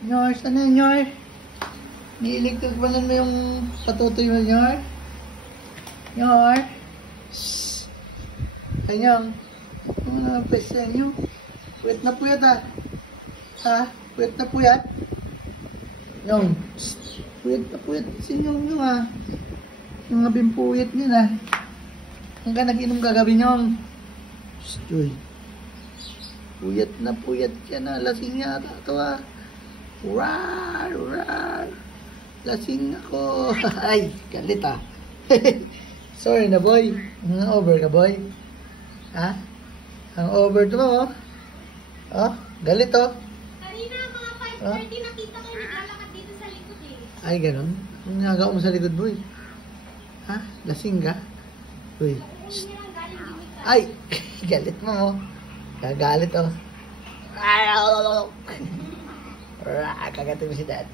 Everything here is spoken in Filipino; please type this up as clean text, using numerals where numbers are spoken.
Nyor, saan na Nyor? Niiligtag pa lang mo yung patutoy mo, Nyor? Nyor? Shhh! Anyang, ano na pwesta nyo? Puyat na puyat ah. Ha? Puyat na puyat? Nyong, shhh! Puyat na puyat si Nyong nyo ah. Yung ngabing puyat nyo na. Ang ka nag-inom kagabi Nyong. Shhh, Joy. Puyat na puyat yan ah. Lasing yata ito ah. Rar, rar. Lasing ako. Ay, galit ah. Sorry na boy. Over ka boy. Ha? Ang over to mo oh. Oh, galit oh. Kanina mga 5:30 nakita ko yung naglalakad dito sa likod eh. Ay, ganun. Ang nagawa mo sa likod boy. Ha? Lasing ka? Uy. Ay! Galit mo oh. Gagalit oh. Ay! Kagatin mo si dad.